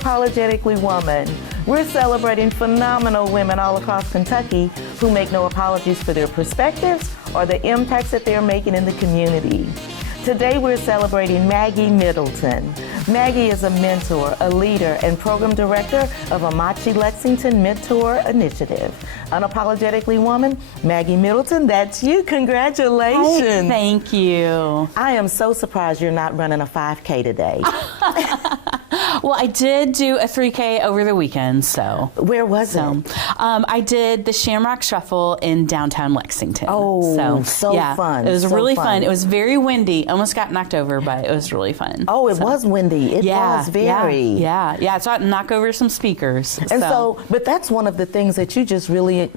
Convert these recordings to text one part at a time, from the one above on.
Unapologetically Woman. We're celebrating phenomenal women all across Kentucky who make no apologies for their perspectives or the impacts that they're making in the community. Today we're celebrating Maggie Middleton. Maggie is a mentor, a leader, and program director of Amachi Lexington Mentor Initiative. Unapologetically Woman, Maggie Middleton, that's you. Congratulations. Hi, thank you. I am so surprised you're not running a 5K today. Well, I did do a 3K over the weekend, so. Where was it? I did the Shamrock Shuffle in downtown Lexington. Oh, so yeah, fun. It was so really fun. It was very windy. Almost got knocked over, but it was really fun. Oh, it was windy. It was very. Yeah. So I had to knock over some speakers. And but that's one of the things that you just really,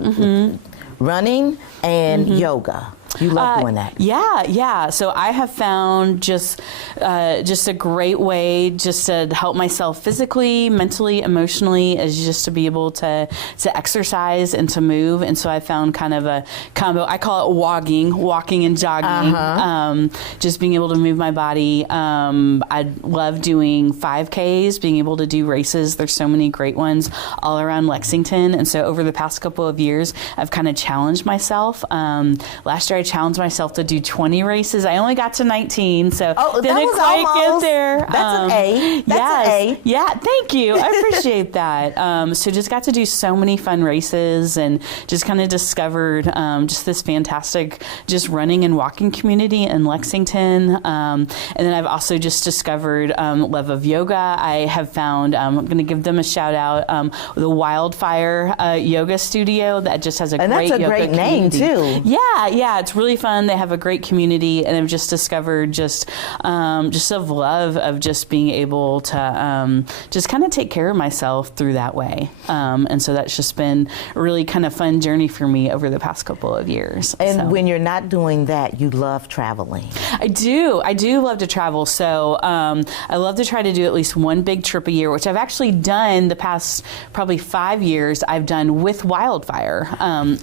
running and yoga. You love doing that. Yeah. So I have found just a great way just to help myself physically, mentally, emotionally, is just to be able to exercise and to move. And so I found kind of a combo. I call it walking and jogging. Just being able to move my body. I love doing 5Ks, being able to do races. There's so many great ones all around Lexington. And so over the past couple of years, I've kind of challenged myself. Last year I challenged myself to do 20 races. I only got to 19, so didn't quite get there. That's an A. That's an A. Yeah, thank you. I appreciate that. So just got to do so many fun races and just kind of discovered just this fantastic just running and walking community in Lexington. And then I've also just discovered love of yoga. I have found, I'm going to give them a shout out, the Wildfire Yoga Studio that just has a great yoga community. And that's a great name too. Yeah, it's really fun. They have a great community, and I've just discovered just of love of just being able to just kind of take care of myself through that way. And so that's just been a really kind of fun journey for me over the past couple of years. And when you're not doing that, you love traveling. I do love to travel. So I love to try to do at least one big trip a year, which I've actually done the past probably 5 years. I've done with Wildfire.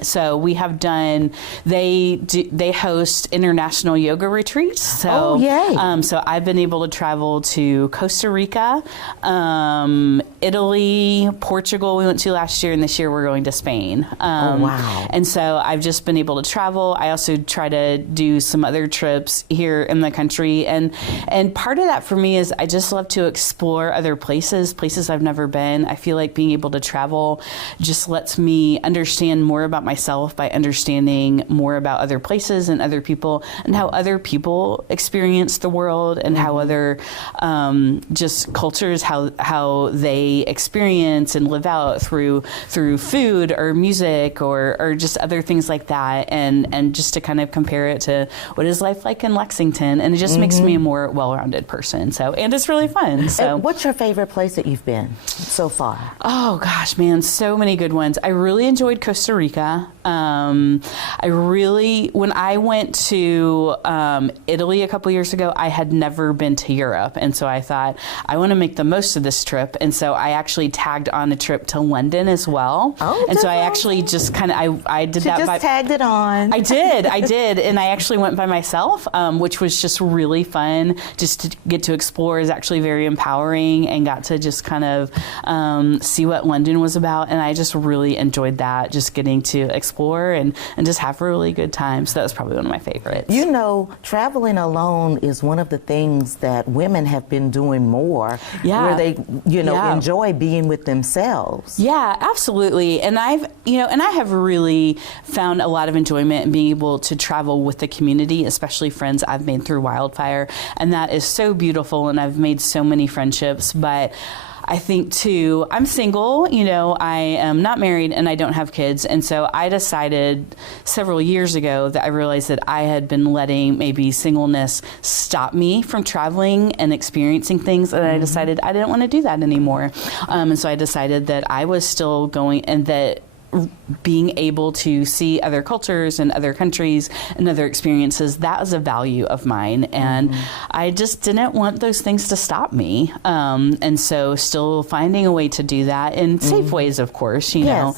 So we have done, they host international yoga retreats. So, yay. So I've been able to travel to Costa Rica, Italy, Portugal we went to last year, and this year we're going to Spain. Wow. And so I've just been able to travel. I also try to do some other trips here in the country. And part of that for me is I just love to explore other places I've never been. I feel like being able to travel just lets me understand more about myself by understanding more about other places and other people and how other people experience the world and how other just cultures, how they experience and live out through food or music or just other things like that, and just to kind of compare it to what is life like in Lexington, and it just makes me a more well-rounded person. So, and it's really fun. So, and what's your favorite place that you've been so far? Oh gosh, man, so many good ones. I really enjoyed Costa Rica. When I went to Italy a couple years ago, I had never been to Europe. And so I thought, I want to make the most of this trip. And so I actually tagged on a trip to London as well. Oh, and so I actually just kind of, I did that. Just tagged it on. I did. And I actually went by myself, which was just really fun. Just to get to explore is actually very empowering, and got to just kind of see what London was about. And I just really enjoyed that, just getting to explore and just have a really good time. So that was probably one of my favorites. You know, traveling alone is one of the things that women have been doing more, where they, enjoy being with themselves. Yeah, absolutely. And I have really found a lot of enjoyment in being able to travel with the community, especially friends I've made through Wildfire. And that is so beautiful, and I've made so many friendships. But I think too, I'm single, I am not married and I don't have kids. And so I decided several years ago that I realized that I had been letting maybe singleness stop me from traveling and experiencing things. And I decided I didn't want to do that anymore. And so I decided that I was still going, and that being able to see other cultures and other countries and other experiences, that is a value of mine. And I just didn't want those things to stop me. And so still finding a way to do that in safe ways, of course, you know.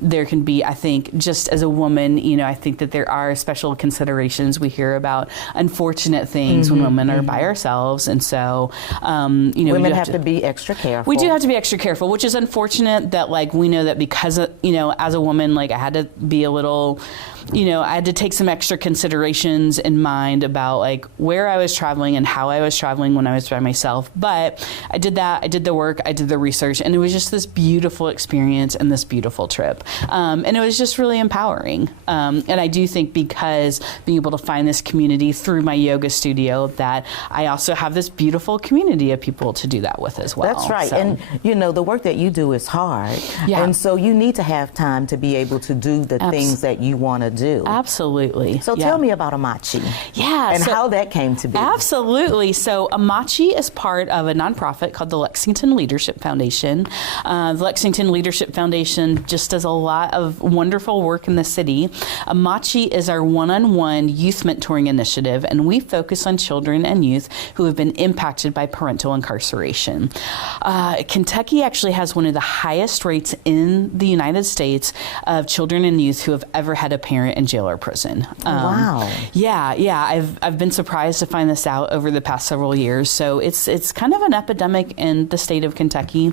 There can be, I think, just as a woman, you know, I think that there are special considerations. We hear about unfortunate things when women are by ourselves. And so, you know, women have to be extra careful. We do have to be extra careful, which is unfortunate that, like, we know that because, you know, as a woman, like, I had to be a little, you know, I had to take some extra considerations in mind about, like, where I was traveling and how I was traveling when I was by myself. But I did that. I did the work. I did the research. And it was just this beautiful experience and this beautiful trip. And it was just really empowering. And I do think because being able to find this community through my yoga studio, that I also have this beautiful community of people to do that with as well. That's right. So. And, you know, the work that you do is hard. Yeah. And so you need to have time to be able to do the things that you want to do. Absolutely. So tell me about Amachi. Yeah. And how that came to be. Absolutely. So Amachi is part of a nonprofit called the Lexington Leadership Foundation. The Lexington Leadership Foundation just does a lot of wonderful work in the city. Amachi is our one-on-one youth mentoring initiative, and we focus on children and youth who have been impacted by parental incarceration. Kentucky actually has one of the highest rates in the United States of children and youth who have ever had a parent in jail or prison. Wow. Yeah. I've been surprised to find this out over the past several years. So it's kind of an epidemic in the state of Kentucky.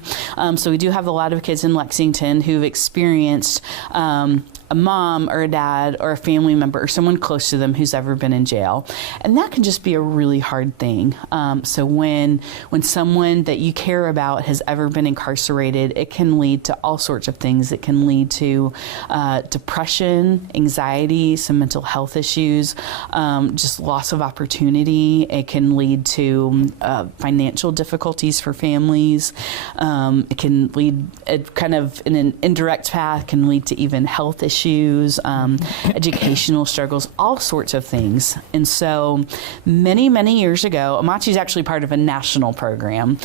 So we do have a lot of kids in Lexington who've experienced a mom or a dad or a family member or someone close to them who's ever been in jail. And that can just be a really hard thing. So when someone that you care about has ever been incarcerated, it can lead to all sorts of things. It can lead to depression, anxiety, some mental health issues, just loss of opportunity. It can lead to financial difficulties for families. It can lead, kind of in an indirect path, can lead to even health issues. Educational struggles, all sorts of things. And so many years ago, Amachi is actually part of a national program.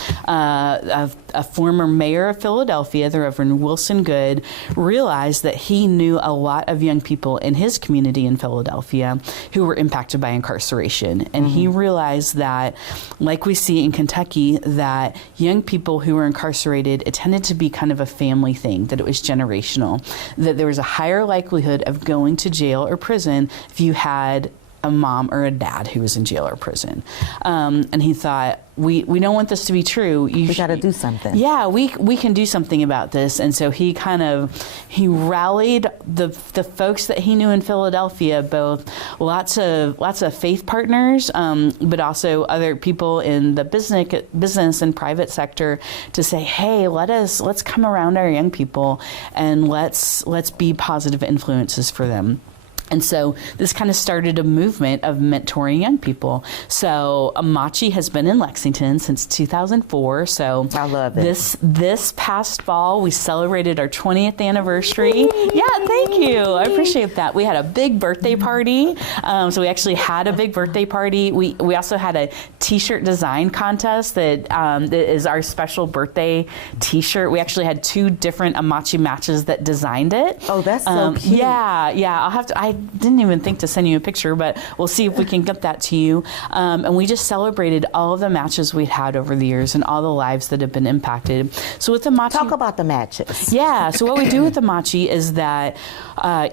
A former mayor of Philadelphia, the Reverend Wilson Good, realized that he knew a lot of young people in his community in Philadelphia who were impacted by incarceration. And he realized that, like we see in Kentucky, that young people who were incarcerated, it tended to be kind of a family thing, that it was generational, that there was a higher likelihood of going to jail or prison if you had a mom or a dad who was in jail or prison. And he thought, we don't want this to be true. We got to do something. Yeah, we can do something about this. And so he rallied the folks that he knew in Philadelphia, both lots of faith partners, but also other people in the business and private sector, to say, hey, let's come around our young people and let's be positive influences for them. And so this kind of started a movement of mentoring young people. So Amachi has been in Lexington since 2004. So I love it. This past fall, we celebrated our 20th anniversary. Yeah, thank you. I appreciate that. We had a big birthday party. So we actually had a big birthday party. We also had a T-shirt design contest that is our special birthday T-shirt. We actually had 2 different Amachi matches that designed it. Oh, that's so cute. Yeah. I didn't even think to send you a picture, but we'll see if we can get that to you. And we just celebrated all of the matches we'd had over the years and all the lives that have been impacted. So with Amachi, talk about the matches. Yeah. So what we do with Amachi is that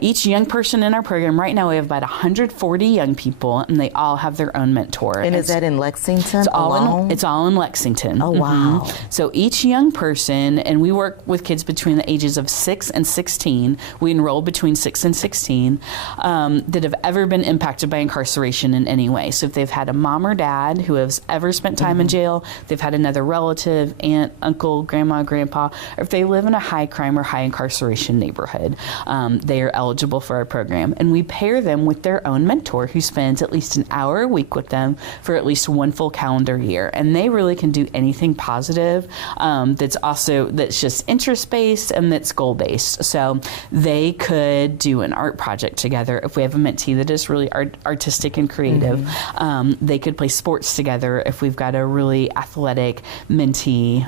each young person in our program, right now we have about 140 young people, and they all have their own mentor. And is that in Lexington? It's all in Lexington. Oh, wow. So each young person, and we work with kids between the ages of 6 and 16. We enroll between 6 and 16. That have ever been impacted by incarceration in any way. So if they've had a mom or dad who has ever spent time in jail, they've had another relative, aunt, uncle, grandma, grandpa, or if they live in a high crime or high incarceration neighborhood, they are eligible for our program. And we pair them with their own mentor who spends at least an hour a week with them for at least 1 full calendar year. And they really can do anything positive that's just interest-based and that's goal-based. So they could do an art project together. together. If we have a mentee that is really artistic and creative, they could play sports together. If we've got a really athletic mentee,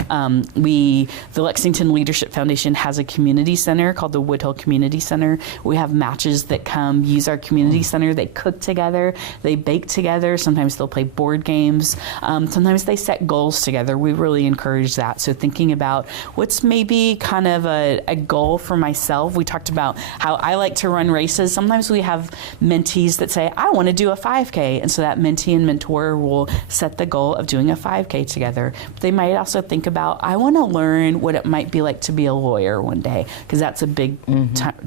the Lexington Leadership Foundation has a community center called the Woodhill Community Center. We have matches that come use our community center. They cook together, they bake together. Sometimes they'll play board games. Sometimes they set goals together. We really encourage that. So thinking about what's maybe kind of a goal for myself. We talked about how I like to run races. Sometimes we have mentees that say, I want to do a 5K. And so that mentee and mentor will set the goal of doing a 5K together. But they might also think about, I want to learn what it might be like to be a lawyer one day, because that's a big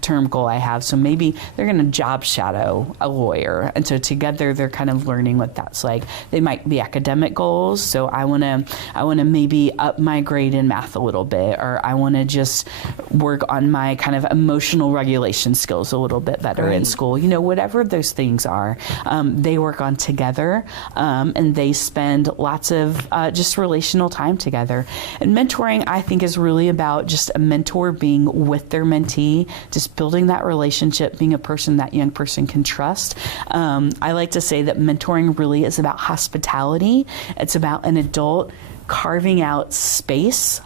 term goal I have. So maybe they're going to job shadow a lawyer. And so together they're kind of learning what that's like. They might be academic goals. So I want to maybe up my grade in math a little bit, or I want to just work on my kind of emotional regulation skills a little bit better in school. You know, whatever those things are, they work on together, and they spend lots of just relational time together. And mentoring, I think, is really about just a mentor being with their mentee, just building that relationship, being a person that young person can trust. I like to say that mentoring really is about hospitality. It's about an adult carving out space,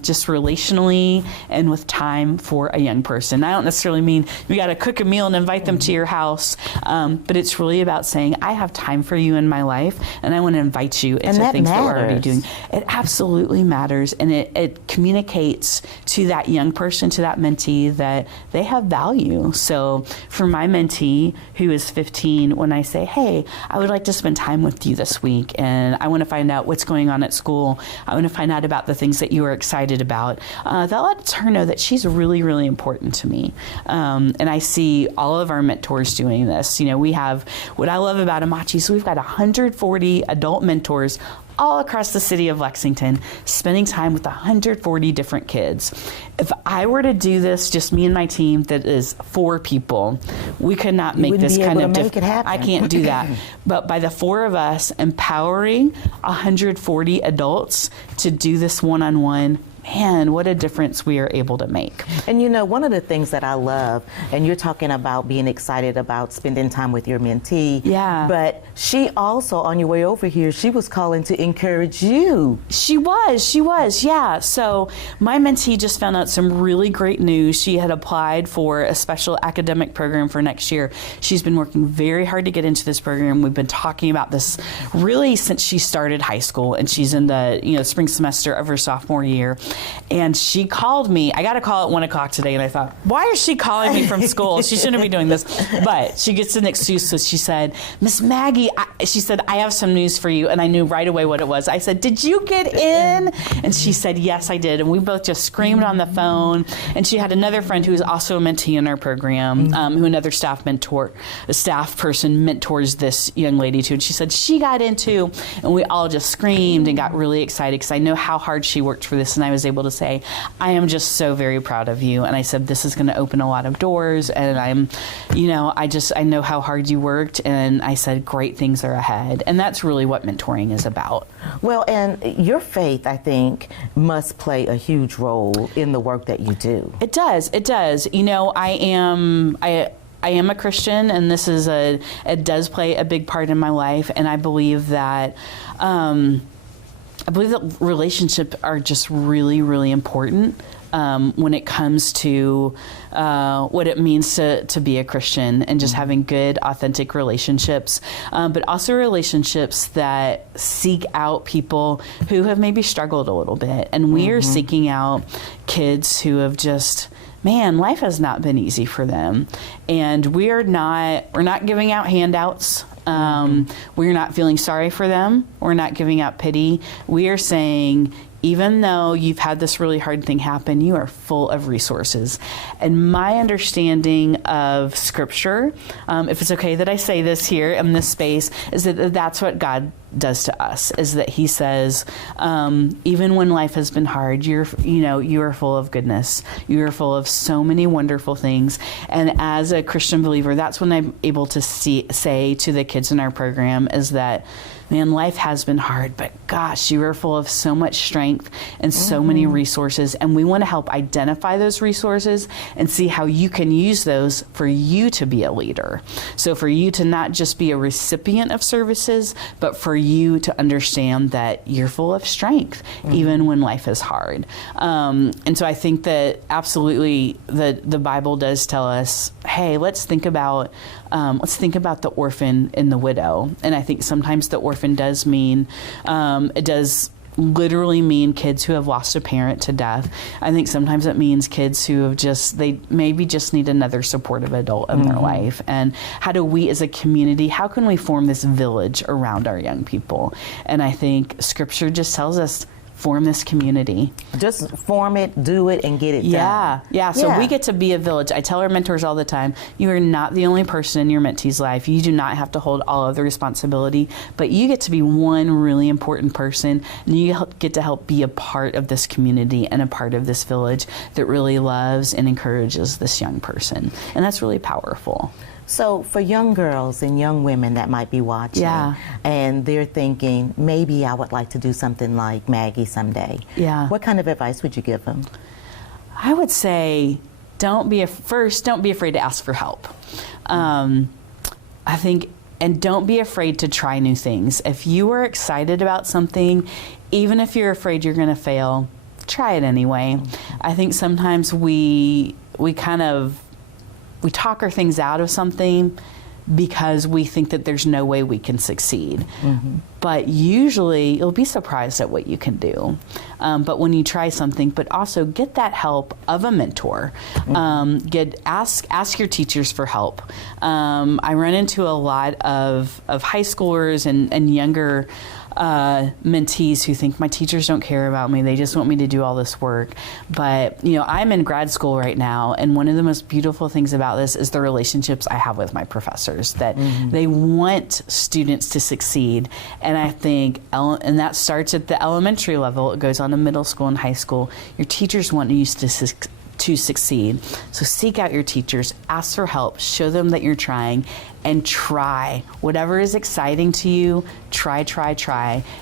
just relationally and with time for a young person. I don't necessarily mean you got to cook a meal and invite them to your house, but it's really about saying, I have time for you in my life, and I want to invite you into things that we're already doing. It absolutely matters, and it communicates to that young person, to that mentee, that they have value. So for my mentee, who is 15, when I say, hey, I would like to spend time with you this week, and I want to find out what's going on at school, I want to find out about the things that you are excited about, that lets her know that she's really, really important to me. And I see all of our mentors doing this. You know, we have, what I love about Amachi, so we've got 140 adult mentors all across the city of Lexington, spending time with 140 different kids. If I were to do this, just me and my team, that is 4 people, we could not make this kind of difference. I can't do that. But by the 4 of us empowering 140 adults to do this one-on-one, man, what a difference we are able to make. And you know, one of the things that I love, and you're talking about being excited about spending time with your mentee. Yeah. But she also, on your way over here, she was calling to encourage you. She was, yeah. So my mentee just found out some really great news. She had applied for a special academic program for next year. She's been working very hard to get into this program. We've been talking about this really since she started high school, and she's in the spring semester of her sophomore year. And she called me. I got a call at 1 o'clock today, and I thought, why is she calling me from school? She shouldn't be doing this. But she gets an excuse. So she said, Miss Maggie, she said, I have some news for you. And I knew right away what it was. I said, did you get in? And she said, yes, I did. And we both just screamed on the phone. And she had another friend who is also a mentee in our program, who another staff person mentors this young lady too. And she said, she got in too. And we all just screamed and got really excited, because I know how hard she worked for this. And I was able to say, I am just so very proud of you. And I said, this is going to open a lot of doors. And I know how hard you worked. And I said, great things are ahead. And that's really what mentoring is about. Well, and your faith, I think, must play a huge role in the work that you do. It does. It does. You know, I am a Christian, and it does play a big part in my life. And I believe that, relationships are just really, really important when it comes to what it means to be a Christian, and just having good, authentic relationships, but also relationships that seek out people who have maybe struggled a little bit. And we are seeking out kids who have just, man, life has not been easy for them. And we're not giving out handouts. We're not feeling sorry for them. We're not giving out pity. We are saying, even though you've had this really hard thing happen, you are full of resources. And my understanding of Scripture, if it's okay that I say this here in this space, is that that's what God does to us, is that he says, even when life has been hard, you are full of goodness. You are full of so many wonderful things. And as a Christian believer, that's when I'm able to say to the kids in our program is that, man, life has been hard, but gosh, you are full of so much strength and so many resources. And we want to help identify those resources and see how you can use those for you to be a leader. So for you to not just be a recipient of services, but for you to understand that you're full of strength, even when life is hard. And so I think that absolutely the Bible does tell us, hey, let's think about the orphan and the widow. And I think sometimes the orphan does mean, it does literally mean kids who have lost a parent to death. I think sometimes it means kids who have they maybe just need another supportive adult in their life. And how do we as a community, how can we form this village around our young people? And I think Scripture just tells us, form this community. Just form it, do it, and get it done. Yeah. So we get to be a village. I tell our mentors all the time, you are not the only person in your mentee's life. You do not have to hold all of the responsibility, but you get to be one really important person, and you get to help be a part of this community and a part of this village that really loves and encourages this young person. And that's really powerful. So for young girls and young women that might be watching, and they're thinking, maybe I would like to do something like Maggie someday. What kind of advice would you give them? I would say, don't be afraid to ask for help. I think, and don't be afraid to try new things. If you are excited about something, even if you're afraid you're going to fail, try it anyway. I think sometimes we talk our things out of something because we think that there's no way we can succeed. But usually you'll be surprised at what you can do. But when you try something, but also get that help of a mentor. Ask your teachers for help. I run into a lot of high schoolers and younger mentees who think my teachers don't care about me. They just want me to do all this work. But, I'm in grad school right now, and one of the most beautiful things about this is the relationships I have with my professors, that they want students to succeed. And I think, and that starts at the elementary level, it goes on to middle school and high school. Your teachers want you to succeed. So seek out your teachers, ask for help, show them that you're trying, and try. Whatever is exciting to you, try.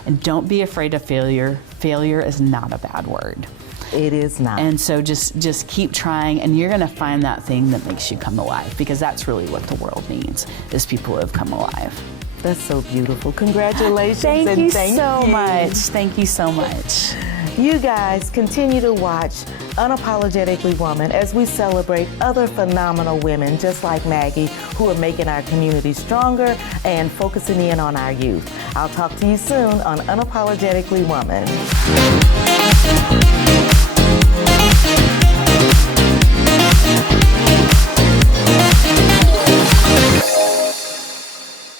And don't be afraid of failure. Failure is not a bad word. It is not. And so just keep trying, and you're going to find that thing that makes you come alive, because that's really what the world needs, is people who have come alive. That's so beautiful. Congratulations. Thank you so much. Thank you so much. You guys continue to watch Unapologetically Woman as we celebrate other phenomenal women just like Maggie, who are making our community stronger and focusing in on our youth. I'll talk to you soon on Unapologetically Woman.